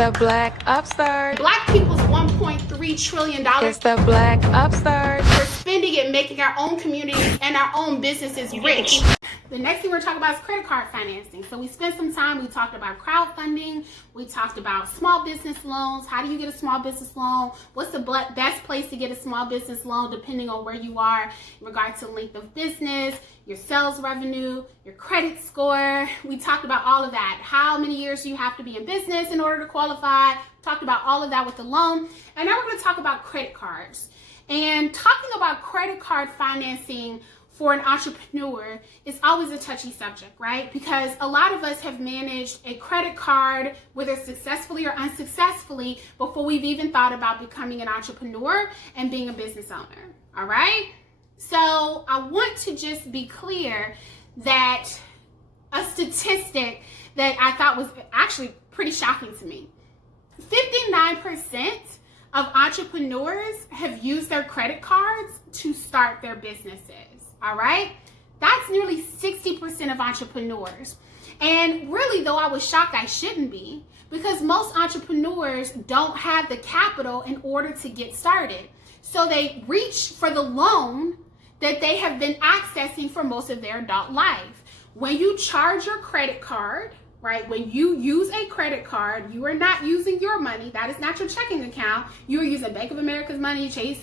the Black Upstart. Black people's $1.3 trillion. It's the Black Upstart. We're spending it making our own communities and our own businesses rich. The next thing we're talking about is credit card financing. So we spent some time, we talked about crowdfunding, we talked about small business loans. How do you get a small business loan? What's the best place to get a small business loan depending on where you are in regard to length of business, your sales revenue, your credit score. We talked about all of that. How many years do you have to be in business in order to qualify? Talked about all of that with the loan. And now we're going to talk about credit cards. And talking about credit card financing for an entrepreneur is always a touchy subject, right? Because a lot of us have managed a credit card, whether successfully or unsuccessfully, before we've even thought about becoming an entrepreneur and being a business owner, all right? So I want to just be clear that a statistic that I thought was actually pretty shocking to me. 59% of entrepreneurs have used their credit cards to start their businesses. All right, that's nearly 60% of entrepreneurs. And really, though I was shocked, I shouldn't be, because most entrepreneurs don't have the capital in order to get started. So they reach for the loan that they have been accessing for most of their adult life. When you charge your credit card, right? When you use a credit card, you are not using your money. That is not your checking account. You are using Bank of America's money, Chase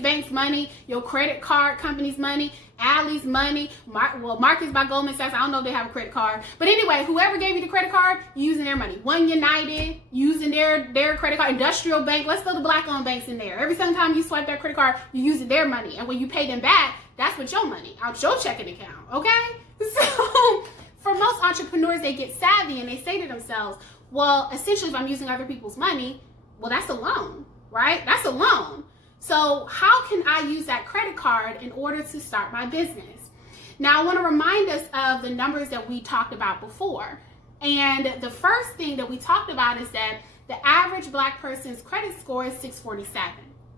Bank's money, your credit card company's money, Allie's money, Marcus by Goldman Sachs. I don't know if they have a credit card. But anyway, whoever gave you the credit card, you're using their money. One United, using their credit card. Industrial Bank, let's throw the black-owned banks in there. Every single time you swipe their credit card, you're using their money. And when you pay them back, that's with your money, out your checking account, okay? So for most entrepreneurs, they get savvy and they say to themselves, well, essentially, if I'm using other people's money, well, that's a loan, right? That's a loan. So how can I use that credit card in order to start my business? Now, I want to remind us of the numbers that we talked about before. And the first thing that we talked about is that the average Black person's credit score is 647.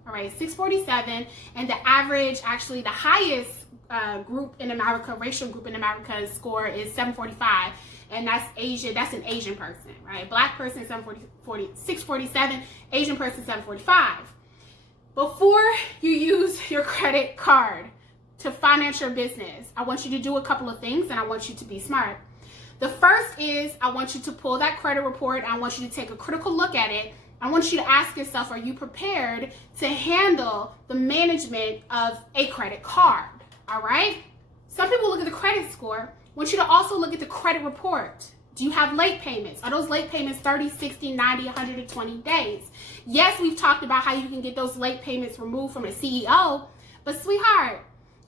All right, 647. And the average, actually the highest group in America, racial group in America's score is 745. And that's Asia, that's an Asian person, right? Black person 647, Asian person 745. Before you use your credit card to finance your business, I want you to do a couple of things and I want you to be smart. The first is I want you to pull that credit report. I want you to take a critical look at it. I want you to ask yourself, are you prepared to handle the management of a credit card? All right? Some people look at the credit score. I want you to also look at the credit report. Do you have late payments? Are those late payments 30, 60, 90, 120 days? Yes, we've talked about how you can get those late payments removed from a CEO, but sweetheart,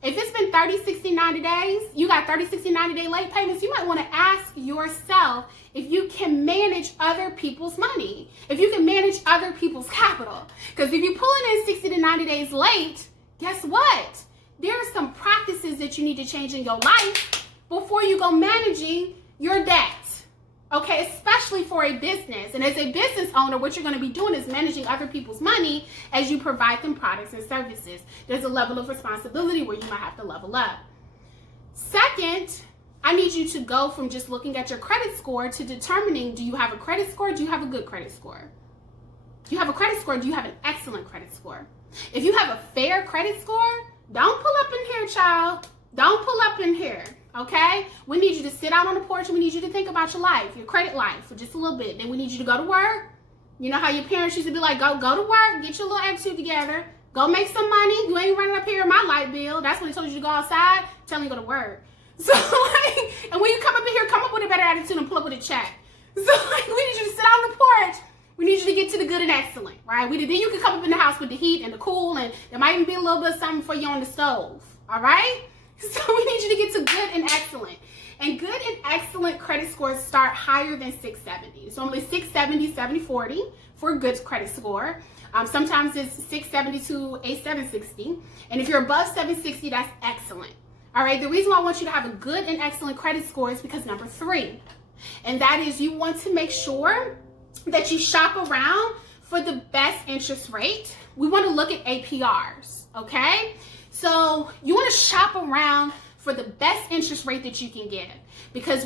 if it's been 30, 60, 90 days, you got 30, 60, 90 day late payments, you might want to ask yourself if you can manage other people's money, if you can manage other people's capital. Because if you're pulling in 60 to 90 days late, guess what? There are some practices that you need to change in your life before you go managing your debt. Okay, especially for a business. And as a business owner, what you're going to be doing is managing other people's money as you provide them products and services. There's a level of responsibility where you might have to level up. Second, I need you to go from just looking at your credit score to determining, do you have a credit score? Do you have a good credit score? Do you have a credit score? Do you have an excellent credit score? If you have a fair credit score, don't pull up in here, child. Don't pull up in here. Okay? We need you to sit out on the porch and we need you to think about your life, your credit life for just a little bit. Then we need you to go to work. You know how your parents used to be like, go to work, get your little attitude together, go make some money. You ain't running up here in my light bill. That's when they told you to go outside, tell you to go to work. So and when you come up in here, come up with a better attitude and pull up with a check. So we need you to sit out on the porch. We need you to get to the good and excellent, right? Then you can come up in the house with the heat and the cool, and there might even be a little bit of something for you on the stove, all right? So we need you to get to good and excellent. And good and excellent credit scores start higher than 670. So normally 670, 740 for a good credit score. Sometimes it's 670 to a 760. And if you're above 760, that's excellent. All right, the reason why I want you to have a good and excellent credit score is because number 3, and that is you want to make sure that you shop around for the best interest rate. We want to look at APRs, okay? So you want to shop around for the best interest rate that you can get, because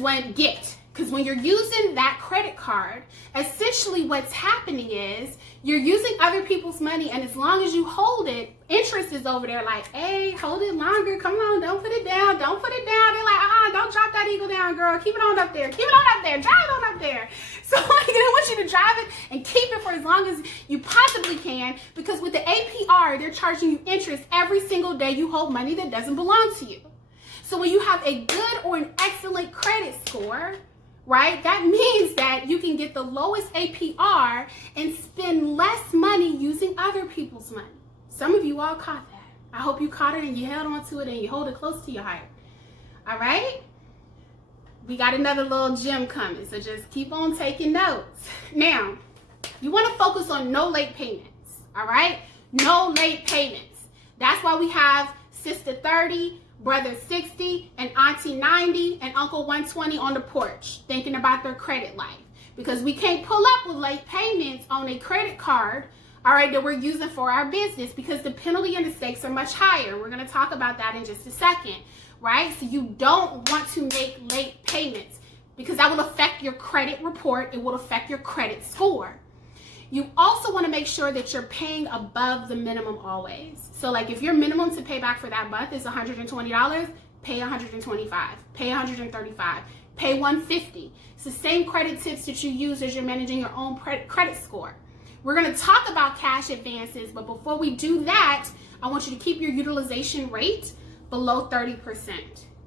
Because when you're using that credit card, essentially what's happening is you're using other people's money, and as long as you hold it, interest is over there like, hey, hold it longer. Come on, don't put it down. Don't put it down. They're like, don't drop that eagle down, girl. Keep it on up there. Keep it on up there. Drive it on up there. So like, they want you to drive it and keep it for as long as you possibly can, because with the APR, they're charging you interest every single day you hold money that doesn't belong to you. So when you have a good or an excellent credit score, right, that means that you can get the lowest APR and spend less money using other people's money. Some of you all caught that. I hope you caught it and you held on to it and you hold it close to your heart. All right? We got another little gem coming, so just keep on taking notes. Now, you want to focus on no late payments, all right? No late payments. That's why we have Sister 30, Brother 60, and Auntie 90, and Uncle 120 on the porch thinking about their credit life. Because we can't pull up with late payments on a credit card, all right, that we're using for our business, because the penalty and the stakes are much higher. We're going to talk about that in just a second, right? So you don't want to make late payments, because that will affect your credit report. It will affect your credit score. You also want to make sure that you're paying above the minimum always. So like if your minimum to pay back for that month is $120, pay $125, pay $135, pay $150. It's the same credit tips that you use as you're managing your own credit score. We're going to talk about cash advances, but before we do that, I want you to keep your utilization rate below 30%,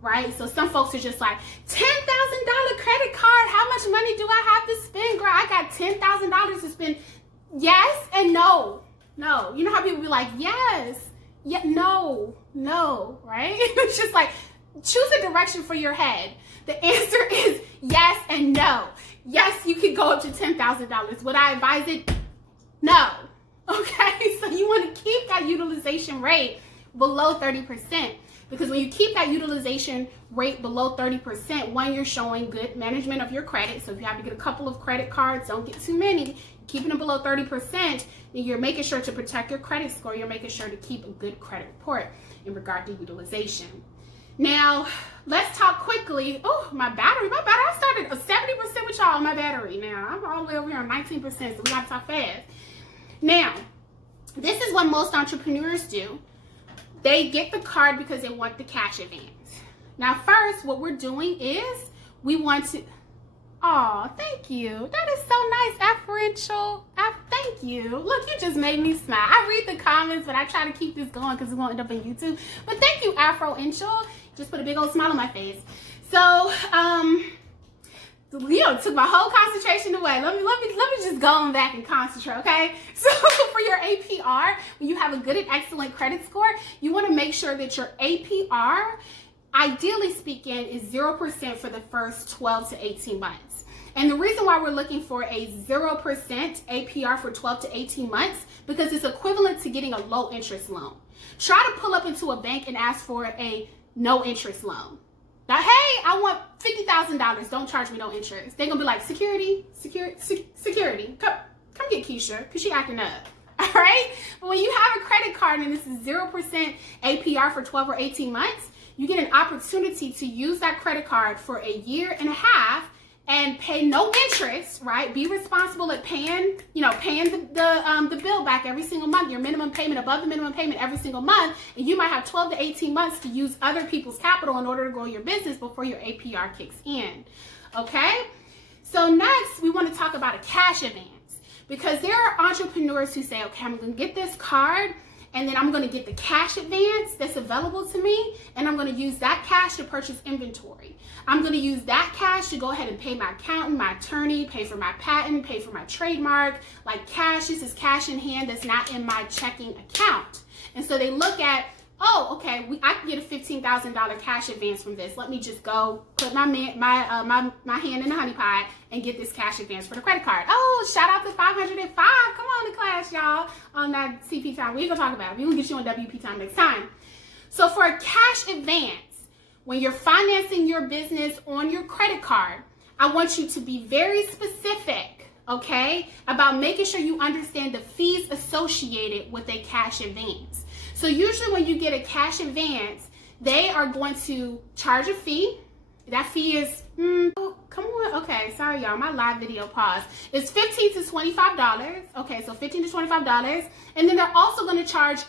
right? So some folks are just like, $10,000 credit card, how much money do I have to spend, girl? I got $10,000 to spend. Yes and no. No. You know how people be like, yes, yeah, no, right? It's just like, choose a direction for your head. The answer is yes and no. Yes, you can go up to $10,000. Would I advise it? No. Okay, so you want to keep that utilization rate below 30%, because when you keep that utilization rate below 30%, one, you're showing good management of your credit. So if you have to get a couple of credit cards, don't get too many. Keeping them below 30%, then you're making sure to protect your credit score. You're making sure to keep a good credit report in regard to utilization. Now, let's talk quickly. Oh, my battery. I started 70% with y'all on my battery. Now, I'm all the way over here on 19%, so we got to talk fast. Now, this is what most entrepreneurs do. They get the card because they want the cash advance. Now, first, what we're doing is we want to... Oh, thank you. That is so nice, Afferential. Thank you. Look, you just made me smile. I read the comments, but I try to keep this going because it's going to end up on YouTube. But thank you, Afroential. Just put a big old smile on my face. So, took my whole concentration away. Let me just go on back and concentrate, okay? So for your APR, when you have a good and excellent credit score, you want to make sure that your APR, ideally speaking, is 0% for the first 12 to 18 months. And the reason why we're looking for a 0% APR for 12 to 18 months, because it's equivalent to getting a low interest loan. Try to pull up into a bank and ask for a no interest loan. Now, hey, I want $50,000. Don't charge me no interest. They're going to be like, security. Come get Keisha, because she acting up. All right? But when you have a credit card and this is 0% APR for 12 or 18 months, you get an opportunity to use that credit card for a year and a half and pay no interest, right? Be responsible at paying the bill back every single month, your minimum payment above the minimum payment every single month, and you might have 12 to 18 months to use other people's capital in order to grow your business before your APR kicks in, okay? So next, we want to talk about a cash advance, because there are entrepreneurs who say, okay, I'm going to get this card, and then I'm going to get the cash advance that's available to me, and I'm going to use that cash to purchase inventory. I'm going to use that cash to go ahead and pay my accountant, my attorney, pay for my patent, pay for my trademark. Like cash, this is cash in hand that's not in my checking account. And so they look at, oh, okay, I can get a $15,000 cash advance from this. Let me just go put my hand in the honey pot and get this cash advance for the credit card. Oh, shout out to 505. Come on to class, y'all, on that CP time. We're going to talk about it. We're going to get you on WP time next time. So for a cash advance, when you're financing your business on your credit card, I want you to be very specific, okay, about making sure you understand the fees associated with a cash advance. So usually when you get a cash advance, they are going to charge a fee, That fee is, oh, come on. Okay, sorry, y'all. My live video paused. It's $15 to $25. Okay, so $15 to $25. And then they're also going to charge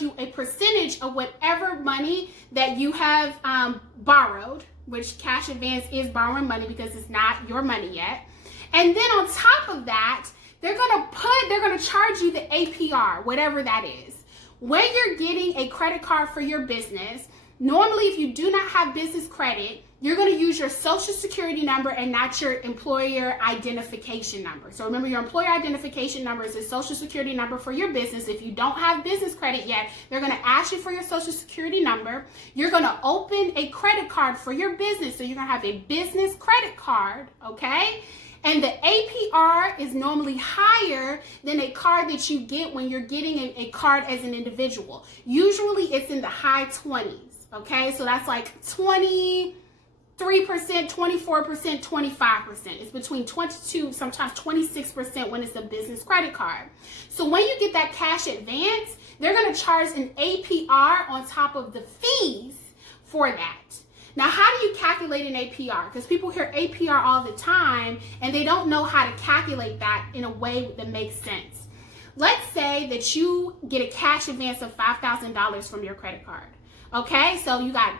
you a percentage of whatever money that you have borrowed, which cash advance is borrowing money because it's not your money yet. And then on top of that, they're going to charge you the APR, whatever that is. When you're getting a credit card for your business, normally if you do not have business credit, you're going to use your social security number and not your employer identification number. So remember, your employer identification number is a social security number for your business. If you don't have business credit yet, they're going to ask you for your social security number. You're going to open a credit card for your business. So you're going to have a business credit card, okay? And the APR is normally higher than a card that you get when you're getting a card as an individual. Usually it's in the high 20s, okay? So that's like 23%, 24%, 25%. It's between 22, sometimes 26% when it's a business credit card. So when you get that cash advance, they're going to charge an APR on top of the fees for that. Now, how do you calculate an APR? Because people hear APR all the time and they don't know how to calculate that in a way that makes sense. Let's say that you get a cash advance of $5,000 from your credit card. Okay, so you got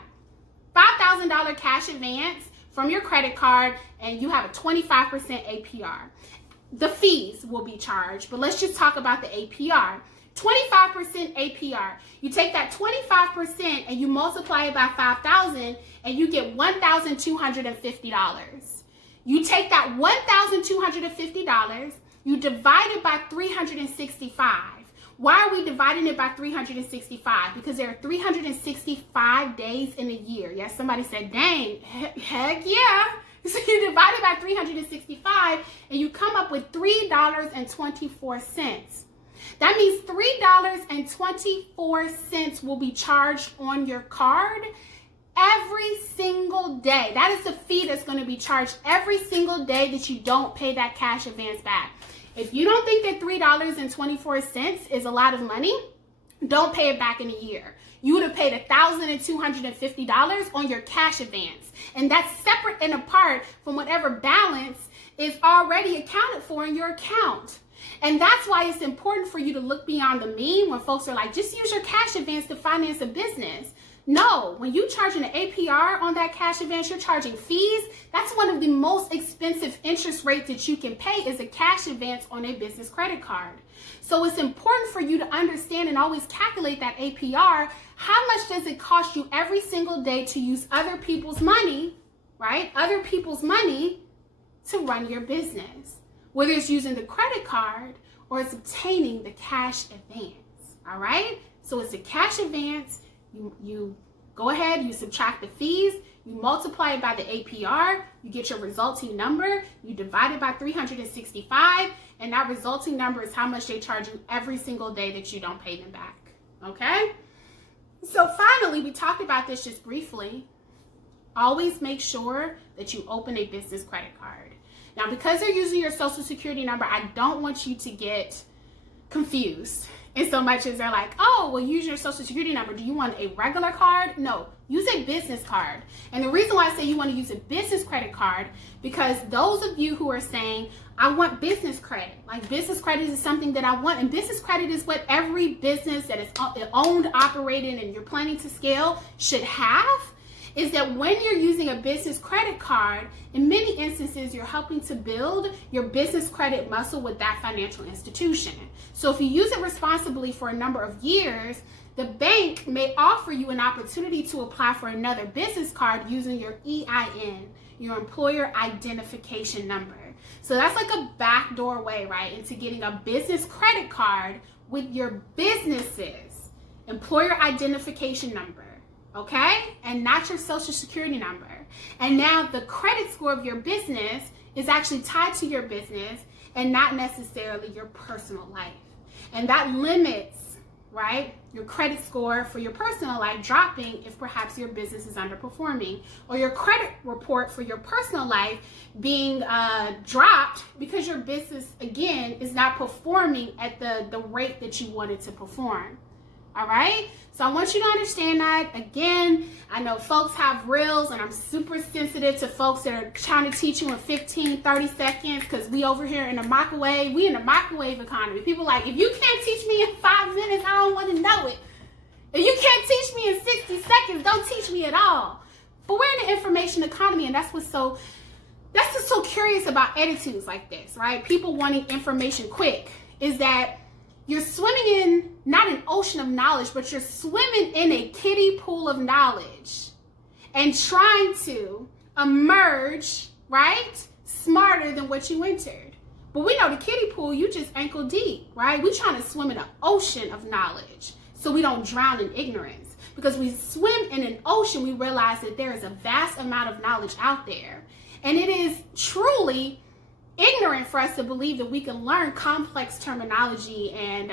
$5,000 cash advance from your credit card and you have a 25% APR. The fees will be charged, but let's just talk about the APR. 25% APR. You take that 25% and you multiply it by 5,000 and you get $1,250. You take that $1,250, you divide it by 365. Why are we dividing it by 365? Because there are 365 days in a year. Yes, somebody said, dang, heck yeah. So you divide it by 365 and you come up with $3.24. That means $3.24 will be charged on your card every single day. That is the fee that's going to be charged every single day that you don't pay that cash advance back. If you don't think that $3.24 is a lot of money, don't pay it back in a year. You would have paid $1,250 on your cash advance. And that's separate and apart from whatever balance is already accounted for in your account. And that's why it's important for you to look beyond the meme when folks are like, just use your cash advance to finance a business. No, when you charging an APR on that cash advance, you're charging fees. That's one of the most expensive interest rates that you can pay is a cash advance on a business credit card. So it's important for you to understand and always calculate that APR. How much does it cost you every single day to use other people's money, right? Other people's money to run your business, whether it's using the credit card or it's obtaining the cash advance, all right? So it's a cash advance. You go ahead, you subtract the fees, you multiply it by the APR, you get your resulting number, you divide it by 365, and that resulting number is how much they charge you every single day that you don't pay them back, okay? So finally, we talked about this just briefly. Always make sure that you open a business credit card. Now, because they're using your social security number, I don't want you to get confused in so much as they're like, oh, well, use your social security number. Do you want a regular card? No, use a business card. And the reason why I say you want to use a business credit card, because those of you who are saying, I want business credit, like business credit is something that I want. And business credit is what every business that is owned, operated, and you're planning to scale should have. Is that when you're using a business credit card, in many instances, you're helping to build your business credit muscle with that financial institution. So if you use it responsibly for a number of years, the bank may offer you an opportunity to apply for another business card using your EIN, your employer identification number. So that's like a backdoor way, right, into getting a business credit card with your business's employer identification number. Okay? And not your social security number. And now the credit score of your business is actually tied to your business and not necessarily your personal life. And that limits, right, your credit score for your personal life dropping if perhaps your business is underperforming, or your credit report for your personal life being dropped because your business, again, is not performing at the rate that you wanted to perform. all right? So I want you to understand that. Again, I know folks have reels, and I'm super sensitive to folks that are trying to teach you in 15, 30 seconds, because we over here in the microwave. We in the microwave economy. People like, if you can't teach me in 5 minutes, I don't want to know it. If you can't teach me in 60 seconds, don't teach me at all. But we're in the information economy, and that's what's so curious about attitudes like this, right? People wanting information quick, is that you're swimming in not an ocean of knowledge, but you're swimming in a kiddie pool of knowledge and trying to emerge, right, smarter than what you entered. But we know the kiddie pool, you just ankle deep, right? We're trying to swim in an ocean of knowledge so we don't drown in ignorance. Because we swim in an ocean, we realize that there is a vast amount of knowledge out there. And it is truly ignorant for us to believe that we can learn complex terminology and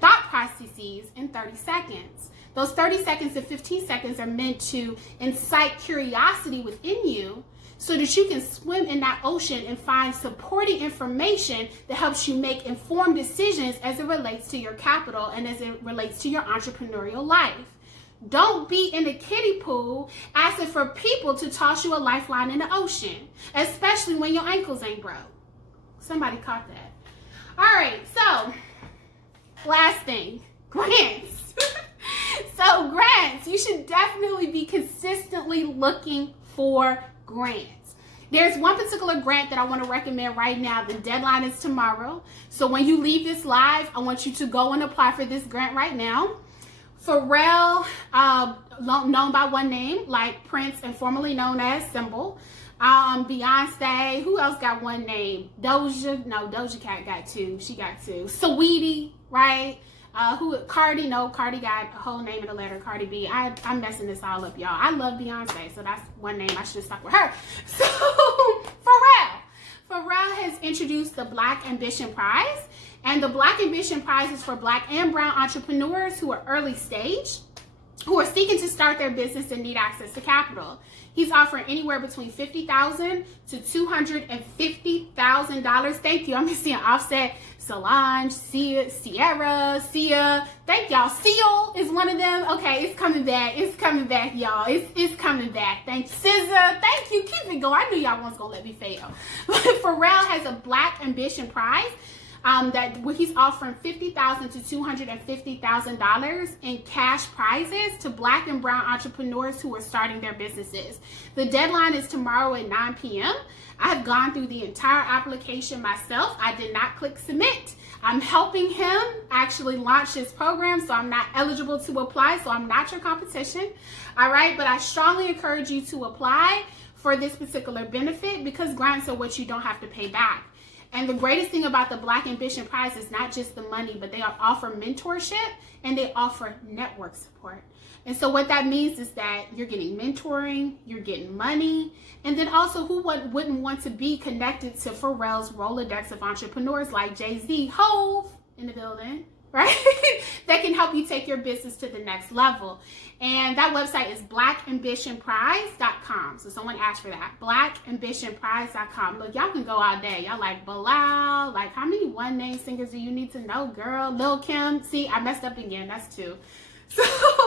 thought processes in 30 seconds. Those 30 seconds to 15 seconds are meant to incite curiosity within you so that you can swim in that ocean and find supporting information that helps you make informed decisions as it relates to your capital and as it relates to your entrepreneurial life. Don't be in the kiddie pool asking for people to toss you a lifeline in the ocean, especially when your ankles ain't broke. Somebody caught that. All right, so last thing, grants. So grants, you should definitely be consistently looking for grants. There's one particular grant that I want to recommend right now. The deadline is tomorrow. So when you leave this live, I want you to go and apply for this grant right now. Pharrell, known by one name, like Prince and formerly known as Symbol. Beyonce, who else got one name? Doja Cat got two. She got two. Saweetie, right? Cardi got a whole name in the letter, Cardi B. I'm messing this all up, y'all. I love Beyonce, so that's one name. I should have stuck with her. So, Pharrell has introduced the Black Ambition Prize. And the Black Ambition Prize is for Black and Brown entrepreneurs who are early stage, who are seeking to start their business and need access to capital. He's offering anywhere between $50,000 to $250,000. Thank you. I'm seeing Offset, Solange, Sierra, Sia. Thank y'all. Seal is one of them. Okay, it's coming back. It's coming back, y'all. It's coming back. Thank you. SZA. Thank you. Keep it going. I knew y'all wasn't going to let me fail. Pharrell has a Black Ambition Prize. Where he's offering $50,000 to $250,000 in cash prizes to Black and Brown entrepreneurs who are starting their businesses. The deadline is tomorrow at 9 p.m. I have gone through the entire application myself. I did not click submit. I'm helping him actually launch his program, so I'm not eligible to apply, so I'm not your competition. All right, but I strongly encourage you to apply for this particular benefit because grants are what you don't have to pay back. And the greatest thing about the Black Ambition Prize is not just the money, but they offer mentorship and they offer network support. And so what that means is that you're getting mentoring, you're getting money, and then also who wouldn't want to be connected to Pharrell's Rolodex of entrepreneurs like Jay-Z, Hove in the building, right? That can help you take your business to the next level. And that website is blackambitionprize.com. So someone asked for that. Blackambitionprize.com. Look, y'all can go all day. Y'all like Bilal. Like, how many one-name singers do you need to know, girl? Lil Kim. See, I messed up again. That's two. So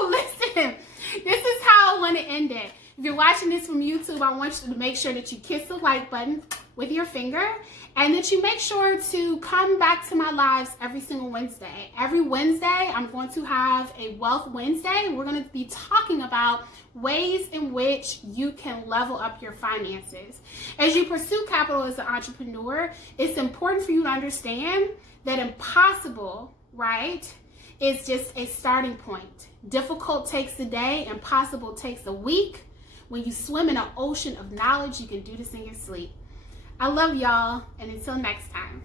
listen, this is how I want to end it. If you're watching this from YouTube, I want you to make sure that you kiss the like button with your finger and that you make sure to come back to my lives every single Wednesday. Every Wednesday, I'm going to have a Wealth Wednesday. We're going to be talking about ways in which you can level up your finances. As you pursue capital as an entrepreneur, it's important for you to understand that impossible, right, is just a starting point. Difficult takes a day, impossible takes a week. When you swim in an ocean of knowledge, you can do this in your sleep. I love y'all, and until next time.